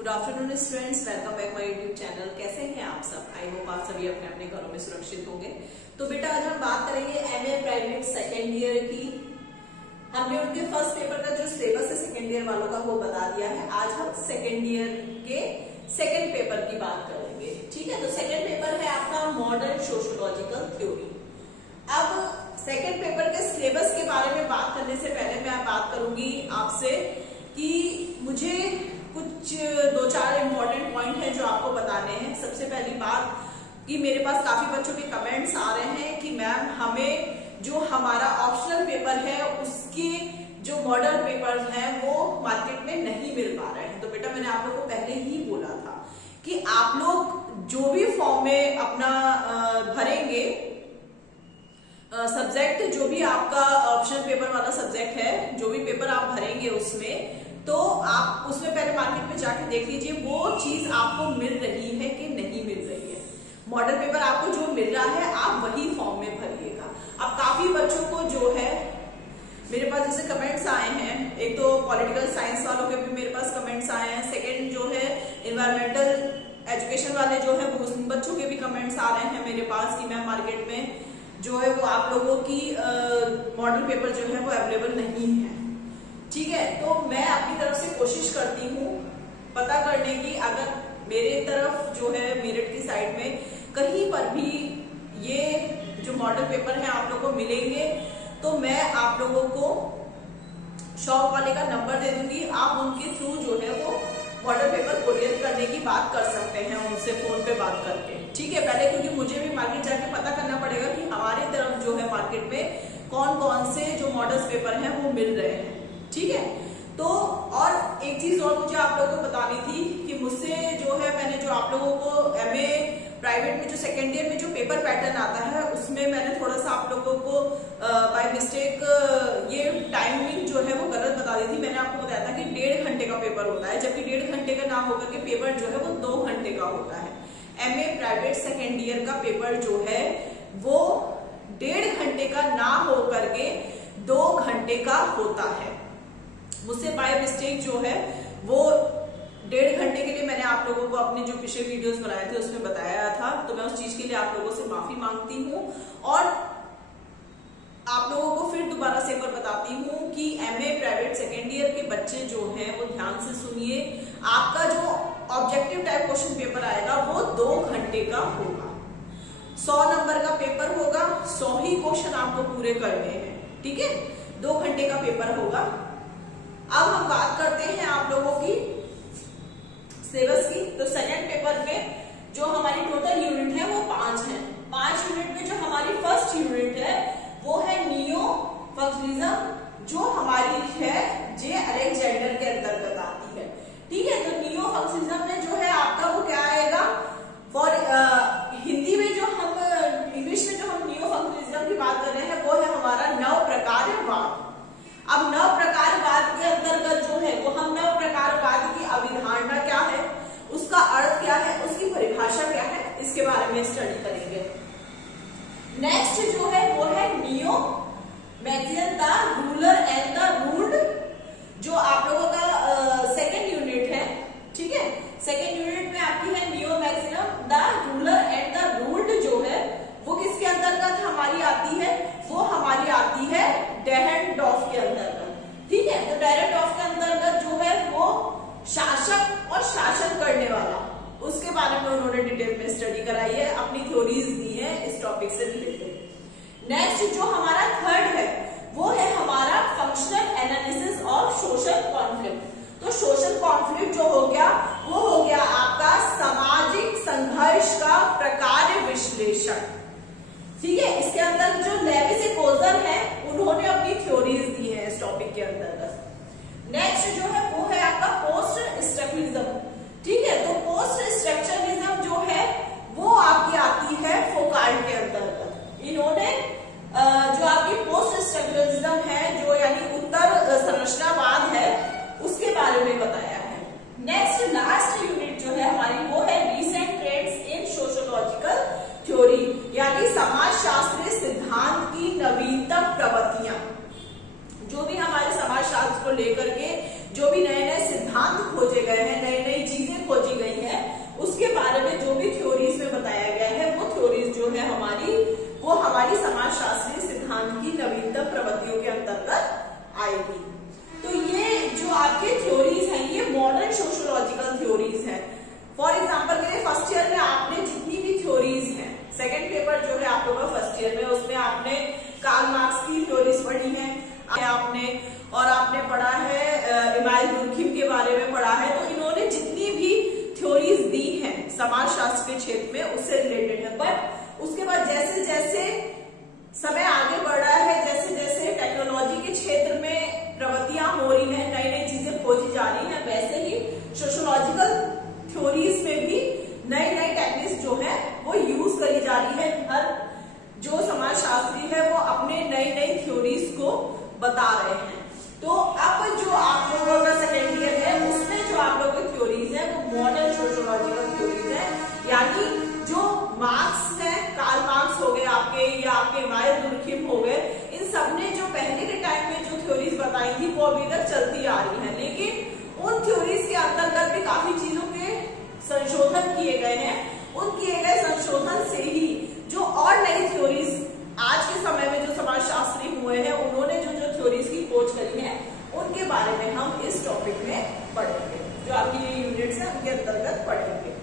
Good afternoon students, welcome back my YouTube channel. कैसे हैं आप सब? आई होप आप सभी अपने अपने घरों में सुरक्षित होंगे। तो बेटा आज हम बात करेंगे एमए प्राइवेट सेकेंड ईयर की। हमने उनके फर्स्ट पेपर का जो सिलेबस है सेकेंड ईयर वालों का वो बता दिया है। आज हम सेकेंड ईयर के सेकेंड पेपर की बात करेंगे। ठीक है, तो सेकेंड पेपर है आपका मॉडर्न सोशियोलॉजिकल थ्योरी। अब सेकेंड पेपर के सिलेबस के बारे में बात करने से पहले मैं बात करूंगी आपसे कि मुझे कुछ दो चार इंपॉर्टेंट पॉइंट है जो आपको बताने हैं। सबसे पहली बात कि मेरे पास काफी बच्चों के कमेंट्स आ रहे हैं कि मैम हमें जो हमारा ऑप्शनल पेपर है उसके जो मॉडल पेपर्स हैं वो मार्केट में नहीं मिल पा रहे हैं। तो बेटा मैंने आप लोगों को पहले ही बोला था कि आप लोग जो भी फॉर्म में अपना भरेंगे सब्जेक्ट, जो भी आपका ऑप्शनल पेपर वाला सब्जेक्ट है, जो भी पेपर आप भरेंगे उसमें, तो आप उसमें पहले मार्केट में जाके देख लीजिए वो चीज आपको मिल रही है कि नहीं मिल रही है। मॉडल पेपर आपको जो मिल रहा है आप वही फॉर्म में भरिएगा। अब काफी बच्चों को जो है मेरे पास जैसे कमेंट्स आए हैं, एक तो पॉलिटिकल साइंस वालों के भी मेरे पास कमेंट्स आए हैं, सेकेंड जो है एनवायरमेंटल एजुकेशन वाले जो है उन बच्चों के भी कमेंट्स आ रहे हैं मेरे पास कि मैम मार्केट में जो है वो आप लोगों की मॉडल पेपर जो है वो अवेलेबल नहीं है। ठीक है, तो मैं अपनी तरफ से कोशिश करती हूँ पता करने की, अगर मेरे तरफ जो है मेरिट की साइड में कहीं पर भी ये जो मॉडल पेपर है आप लोगों को मिलेंगे तो मैं आप लोगों को शॉप वाले का नंबर दे दूंगी। आप उनके थ्रू जो है वो मॉडल पेपर कोरियर करने की बात कर सकते हैं उनसे फोन पे बात करके। ठीक है, पहले क्योंकि मुझे भी मार्केट जाके पता करना पड़ेगा कि हमारी तरफ जो है मार्केट में कौन कौन से जो मॉडल्स पेपर हैं वो मिल रहे हैं। ठीक है, तो और एक चीज और मुझे आप लोगों को बतानी थी कि मुझसे जो है मैंने जो आप लोगों को एमए प्राइवेट में जो सेकेंड ईयर में जो पेपर पैटर्न आता है उसमें मैंने थोड़ा सा आप लोगों को बाय मिस्टेक ये टाइमिंग जो है वो गलत बता दी थी। मैंने आपको बताया था कि 1.5 घंटे का पेपर होता है, जबकि 1.5 घंटे का ना होकर के पेपर जो है वो 2 घंटे का होता है। एमए प्राइवेट सेकेंड ईयर का पेपर जो है वो 1.5 घंटे का ना होकर के 2 घंटे का होता है। मुझसे बाय मिस्टेक जो है वो 1.5 घंटे के लिए मैंने आप लोगों को अपने जो पिछले वीडियोस बनाए थे उसमें बताया था, तो मैं उस चीज के लिए आप लोगों से माफी मांगती हूँ। और आप लोगों को फिर दोबारा से एक बार बताती हूँ कि एमए प्राइवेट सेकेंड ईयर के बच्चे जो हैं वो ध्यान से सुनिए। आपका जो ऑब्जेक्टिव टाइप क्वेश्चन पेपर आएगा वो 2 घंटे का होगा। 100 नंबर का पेपर होगा, 100 ही क्वेश्चन आपको पूरे करने हैं। ठीक है, 2 घंटे का पेपर होगा। अब हम बात करते हैं आप लोगों की सिलेबस की। तो सेकंड पेपर में जो हमारी टोटल यूनिट है वो 5 है। 5 यूनिट में जो हमारी फर्स्ट यूनिट है वो है नियो फंक्शनलिज्म, जो हमारी है जे अलेक्जेंडर के अंतर्गत आती है। ठीक है, तो नियो फंक्शनलिज्म में जो है आपका वो क्या आएगा, फॉर हिंदी में जो हम इंग्लिश में जो हम नियो फंक्शनलिज्म की बात कर रहे हैं वो है हमारा नव प्रकारवाद। अब नव प्रकारवाद के अंतर्गत जो है वो हम नव प्रकारवाद की अवधारणा क्या है, उसका अर्थ क्या है, उसकी परिभाषा क्या है, इसके बारे में स्टडी करेंगे। नेक्स्ट जो है वो है neo maximum the ruler and the ruled, जो आप लोगों का सेकेंड यूनिट है। ठीक है, सेकेंड यूनिट में आपकी है neo maximum the ruler and the ruled, जो है वो किसके अंतर्गत हमारी आती है, वो हमारी आती है डेहनडॉर्फ के अंतर्गत। ठीक है, तो डेहनडॉर्फ के अंतर्गत जो है वो शासक और शासन करने वाला, उसके बारे में उन्होंने डिटेल में स्टडी कराई है, अपनी थ्योरीज दी है इस टॉपिक से रिलेटेड। नेक्स्ट जो हमारा थर्ड है वो है हमारा functional analysis of social conflict. तो सोशल कॉन्फ्लिक्ट जो हो गया वो हो गया आपका सामाजिक संघर्ष का प्रकार विश्लेषण। ठीक है, इसके अंदर जो लेविस ए कोजर है उन्होंने अपनी थ्योरीज दी है इस टॉपिक के अंतर्गत। नेक्स्ट जो है वो है आपका पोस्ट स्ट्रक्चरलिज्म। ठीक है, तो पोस्ट स्ट्रक्चरलिज्म जो है वो आपकी आती है फोकाल्ट के अंतर्गत। इन्होंने जो आपकी पोस्ट जैसे समय आगे बढ़ रहा है, जैसे जैसे टेक्नोलॉजी के क्षेत्र में प्रगतियां हो रही हैं, नई नई चीजें खोजी जा रही हैं, वैसे ही सोशियोलॉजिकल थ्योरीज में भी नई नई टेक्निक्स जो है वो यूज करी जा रही है। हर जो समाजशास्त्री है वो अपने नई नई थ्योरीज को बता रहे हैं। तो अब जो आप लोगों का सेकेंड ईयर है उसमें जो आप लोगों की थ्योरीज है वो मॉडर्न सोशियोलॉजिकल थ्योरीज है, यानी जो मार्क्स है, कार्ल मार्क्स हो गए आपके या आपके इमानुएल दुर्खिम हो गए, इन सब ने जो पहले के टाइम में जो थ्योरीज बताई थी वो अभी तक चलती आ रही है, लेकिन उन थ्योरीज के अंतर्गत भी काफी चीजों के संशोधन किए गए हैं। उन किए गए संशोधन से ही जो और नई थ्योरीज आज के समय में जो समाजशास्त्री हुए हैं उन्होंने जो जो थ्योरीज की खोज करी है उनके बारे में हम इस टॉपिक में पढ़ेंगे, जो आपकी ये यूनिट्स है उनके अंतर्गत पढ़ेंगे।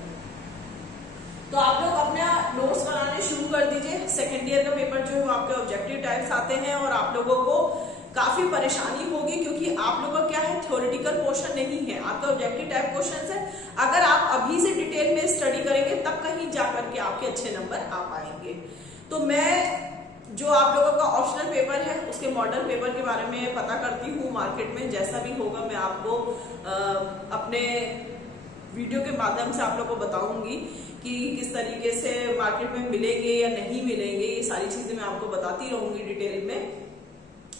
तो आप लोग अपना नोट्स बनाने शुरू कर दीजिए। सेकेंड ईयर का पेपर जो है आपके ऑब्जेक्टिव टाइप्स आते हैं और आप लोगों को काफी परेशानी होगी क्योंकि आप लोगों का क्या है, थ्योरेटिकल पोर्शन नहीं है, आपका ऑब्जेक्टिव टाइप क्वेश्चन है। अगर आप अभी से डिटेल में स्टडी करेंगे तब कहीं जाकर के आपके अच्छे नंबर आ पाएंगे। तो मैं जो आप लोगों का ऑप्शनल पेपर है उसके मॉडल पेपर के बारे में पता करती हूँ मार्केट में, जैसा भी होगा मैं आपको अपने वीडियो के माध्यम से आप लोगों को बताऊंगी कि किस तरीके से मार्केट में मिलेंगे या नहीं मिलेंगे, ये सारी चीजें मैं आपको बताती रहूंगी डिटेल में।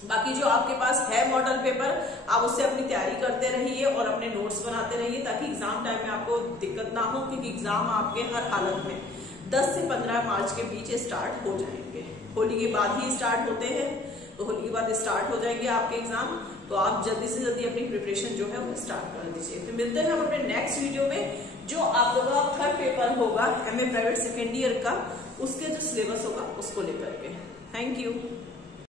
बाकी जो आपके पास है मॉडल पेपर आप उससे अपनी तैयारी करते रहिए और अपने नोट्स बनाते रहिए ताकि एग्जाम टाइम में आपको दिक्कत ना हो, क्योंकि एग्जाम आपके हर हालत में 10 से 15 मार्च के बीच स्टार्ट हो जाएंगे। होली के बाद ही स्टार्ट होते हैं, तो होली के बाद स्टार्ट हो जाएंगे आपके एग्जाम। तो आप जल्दी से जल्दी अपनी प्रिपरेशन जो है वो स्टार्ट कर दीजिए। फिर मिलते हैं हम अपने नेक्स्ट वीडियो में, जो आप लोगों का थर्ड पेपर होगा MA प्राइवेट सेकेंड ईयर का, उसके जो सिलेबस होगा उसको लेकर के। Thank you.